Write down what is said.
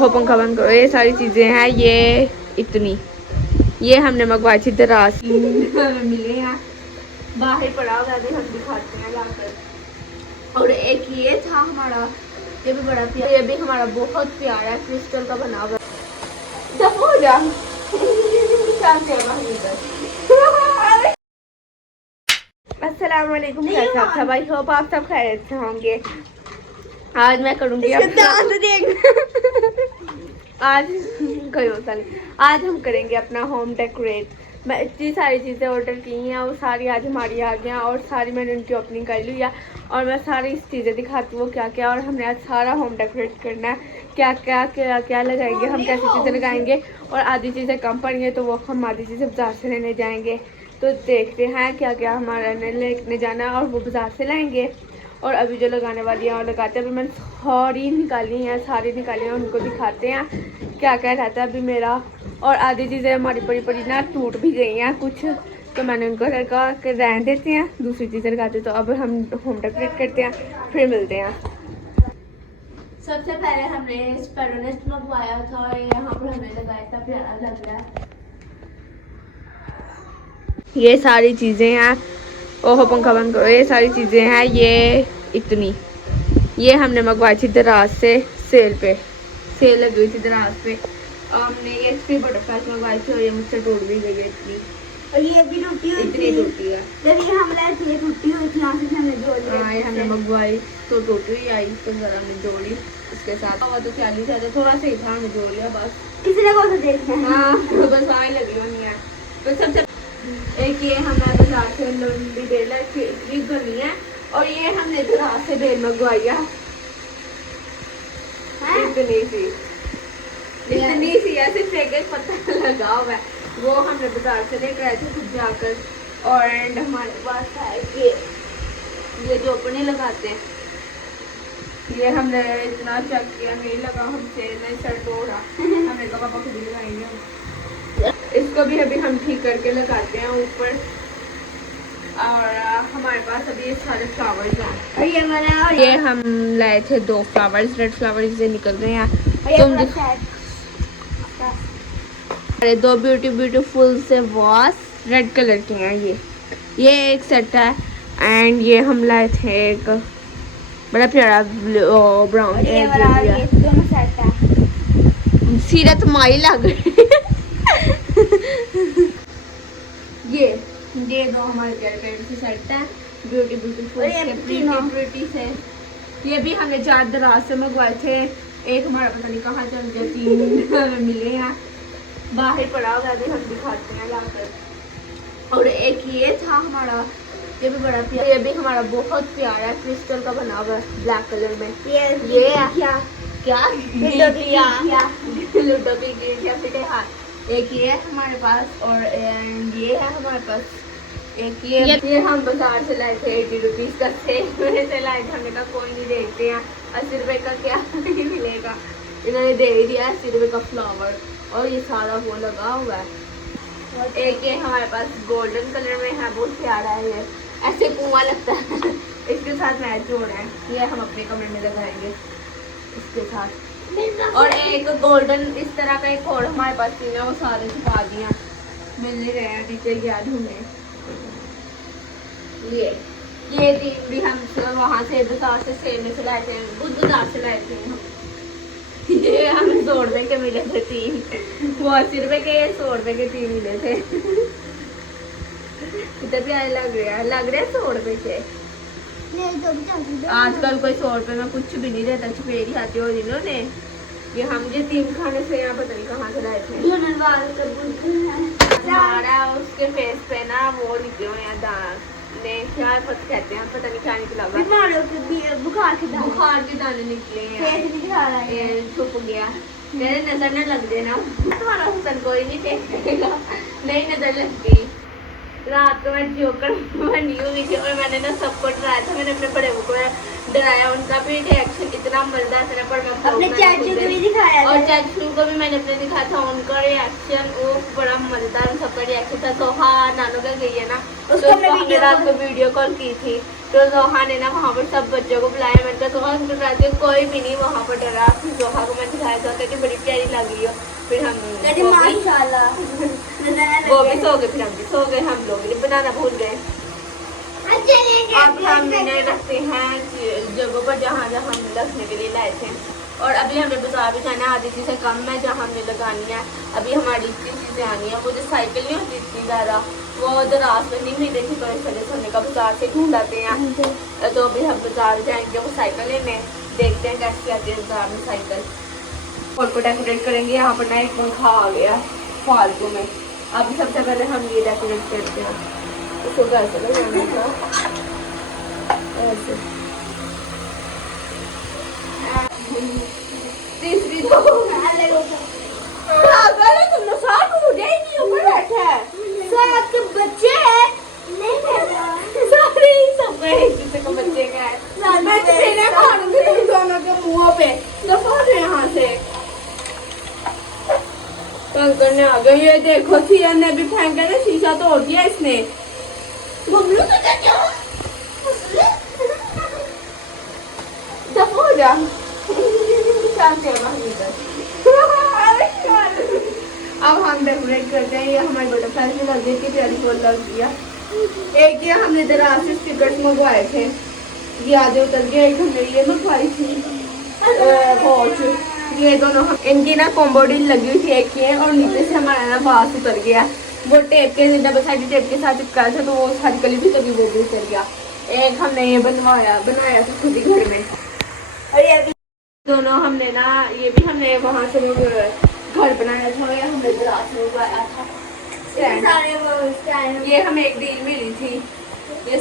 वो पंखा बंद करो। ये सारी चीजें हैं, ये इतनी ये हमने मंगवाई थी दराज मिले हैं, बाहर पड़ा हुआ है, हम दिखाते हैं लाकर। और एक ये था हमारा, ये भी बड़ा प्यारा, ये भी हमारा बहुत प्यारा है, क्रिस्टल का बना हुआ। हो जा अस्सलाम वालेकुम, कैसे आप सब? आई होप आप सब खैरियत से होंगे। आज मैं करूँगी आज कोई मसला नहीं, आज हम करेंगे अपना होम डेकोरेट। मैं इतनी सारी चीज़ें ऑर्डर की हैं और सारी आज हमारी आ गई, और सारी मैंने उनकी ओपनिंग कर ली है, और मैं सारी चीज़ें दिखाती हूँ क्या क्या। और हमने आज सारा होम डेकोरेट करना है, क्या क्या क्या क्या लगाएंगे हम, कैसी चीज़ें लगाएंगे। और आधी चीज़ें कम पड़ी हैं तो वो हम आधी चीज़ें बाजार से लेने जाएंगे। तो देखते हैं क्या क्या हमारा लेने जाना है, और वो बाजार से लाएंगे। और अभी जो लगाने वाली हैं और लगाते हैं, अभी मैंने सारी निकाली हैं, उनको दिखाते हैं क्या क्या रहता है अभी मेरा। और आधी चीज़ें हमारी पड़ी पड़ी ना टूट भी गई हैं कुछ, तो मैंने उनको लगा कर रहने देते हैं, दूसरी चीज़ें लगाते। तो अब हम होम डेकोरेट करते हैं, फिर मिलते हैं। सबसे पहले हमने स्पेरोनेस्ट मंगवाया था और यहाँ पर हमने लगाया था, प्यारा लग रहा है। ये सारी चीज़ें हैं, ओहो पंखा बंद करो। ये सारी चीज़ें हैं, ये इतनी ये हमने मंगवाई थी दराज से, सेल लगी हुई थी दराज पे। हमने ये 3 बटरफ्लाई मंगवाई थी और ये मुझसे टूट भी गई है इतनी, और ये भी टूटी हुई इतनी टूटी है। जब ये हम लाए थे टूटी हुई थी, यहाँ से हमने जोड़ ली। हाँ, ये हमने मंगवाई तो टूटी हुई आई, तो जरा हमने जोड़ी इसके साथ। हवा तो क्या नहीं चाहते, थोड़ा सा ही था, हमने जोड़ लिया बस। किसी ने कौन सा देखना है? हाँ बस वहाँ लगी हुई है। तो सबसे एक ये हमने बाजार से लंबी बेल इतनी बनी है, और ये हमने दराज से बेल मंगवाई है इतनी सी ऐसे फेंके पता लगा हुआ है। वो हमने बाजार से लेकर आए थे खुद जाकर। और एंड हमारे पास है ये जो अपने लगाते हैं, ये हमने इतना चेक किया, नहीं लगा हमसे, नहीं सर हो रहा। हमने कहा पापा खुद ही लगाएंगे। इसको भी अभी हम ठीक करके लगाते हैं ऊपर। और हमारे पास अभी ये सारे फ्लावर्स हैं, और ये हम लाए थे 2 फ्लावर्स, रेड फ्लावर्स से निकल रहे हैं। तुम अरे 2 ब्यूटीफुल से वास रेड कलर की हैं। ये एक सेट है, एंड ये हम लाए थे एक बड़ा प्यारा ब्राउन सीरत माई लग ये 2 हमारे प्यारे प्यारे से सेट है, ब्यूटीफुल प्रिटी से। ये भी हमने 4 दराज से मंगवाए थे, एक हमारा पता नहीं कहाँ चल गया, 3 मिले हैं, बाहर पड़ा हुआ है, हम दिखाते हैं लाकर। और एक ये था हमारा, ये भी बड़ा प्यारा, ये भी हमारा बहुत प्यारा है, क्रिस्टल का बना हुआ है ब्लैक कलर में। क्या लूडो की गेम। हाँ, एक ये है हमारे पास, और ये है हमारे पास एक ये हम बाजार से लाए थे 80 रुपीज़ का सेल से लाए थे। हमने कहा कोई नहीं, देखते हैं 80 रुपये का क्या मिलेगा। इन्होंने दे ही दिया 80 रुपये का फ्लावर, और ये सारा वो लगा हुआ है। एक ये हमारे पास गोल्डन कलर में है, बहुत प्यारा है, ये ऐसे कुआं लगता है इसके साथ मैच हो रहा है। ये हम अपने कमरे में लगाएंगे इसके साथ। और एक गोल्डन इस तरह का एक और हमारे पास थी ना, वो सारे छुपा दिया, मिल नहीं रहे हैं, टीचर याद होंगे। ये 3 भी हम वहाँ से बाजार से सेल में से लाए थे, खुद बाजार से लाए थे हम। ये हमें 100 रुपये के मिले थे 3, वो 80 रुपये के, 100 रुपये के 3 मिले थे। कितने प्यारे लग रहे हैं 100 रुपये के। आजकल कोई 100 रुपये में कुछ भी नहीं रहता, छपेरी खाते हो जिन्होंने। ये हम ये 3 खाने से यहाँ पता नहीं कहाँ से लाए थे। हमारा उसके फेस पे ना वो निकले हुए हैं दाग, क्या कहते हैं पता नहीं क्या निकला हुआ, बुखार के दाने निकले हैं, छुप गया। मेरे नजर न लग देना, तुम्हारा हुसन कोई नहीं देखेगा। नहीं नजर लग गई। रात को मैं जोकर बनी हुई थी, और मैंने ना सबको डराया था। मैंने अपने बड़े को डराया, उनका भी रिएक्शन इतना मजेदार था पर मैं अपने चाचू को भी दिखाया और था। चाचू को भी मैंने अपने दिखाया था, उनका रिएक्शन वो बड़ा मजेदार सबका रिएक्शन था। सोहा नानू का गई है ना, तो उसको मैं हमने रात को वीडियो कॉल की थी, तो सोहा ने ना वहाँ पर सब बच्चों को बुलाया। मैंने कहा सोहा रात को कोई भी नहीं वहाँ पर डरा, फिर सोहा को मैं दिखाया था कि बड़ी प्यारी लग रही हो। फिर हम माशाल्लाह वो भी सो गए, फिर हम भी सो गए, हम लोग भी बनाना भूल गए। अब हम इन्हें रखते हैं जगहों पर जहाँ जहाँ हम रखने के लिए लाए थे। और अभी हमें बाजार भी जाना है, आधी चीज़ें कम है जहाँ हमने लगानी है। अभी हमारी इतनी चीज़ें आनी है, वो जो साइकिल नहीं होती इतनी ज़्यादा, वो दराज में नहीं मिल रही थी, तो इस वजह से हमने कहा बाजार से ढूंढ आते हैं। तो अभी हम बाजार जाएंगे वो साइकिल लेने, देखते हैं कैसे आती है बाजार में साइकिल। और को डेकोरेट करेंगे। यहाँ पर ना एक पंखा आ गया फालतू में, अभी सबसे पहले हम ये डेकोरेट करते हैं। इसको कैसे लगाना था ऐसे, तीसरी तो पागल है तुम लोग, साथ मुझे ही नहीं ऊपर बैठे हैं, साथ के बच्चे हैं सारे सब एक दूसरे को बच्चे का है। मैं तेरे मारूंगी तुम दोनों के मुंहों पे, दफा हो यहाँ से। तंग करने आ गए। ये देखो सिया ने भी फेंका ना, शीशा तोड़ दिया इसने। बबलू तो क्या दफा हो जा, शांति हो ना इधर। अब हम डेकोरेट करते हैं। ये हमारे बटरफ्लाई में लग गई थी, प्यारी फूल लग गया। एक ये हमने दराज से स्टिकर्स मंगवाए थे, ये आधे उतर गया। एक हमने ये मंगवाई थी वॉच, ये दोनों हम इनकी ना कॉम्बो डील लगी हुई थी एक ये, और नीचे से हमारा ना बास उतर गया। वो टेप के डबल साइड टेप के साथ चिपकाया था, तो वो सारी कली भी तभी वो भी उतर गया। एक हमने ये बनाया था खुद ही घर में। और ये अभी दोनों हमने ना, ये भी हमने वहाँ से घर बनाया था, या हमने दराज में उगाया था। सारे ये हमें एक डील मिली थी, ये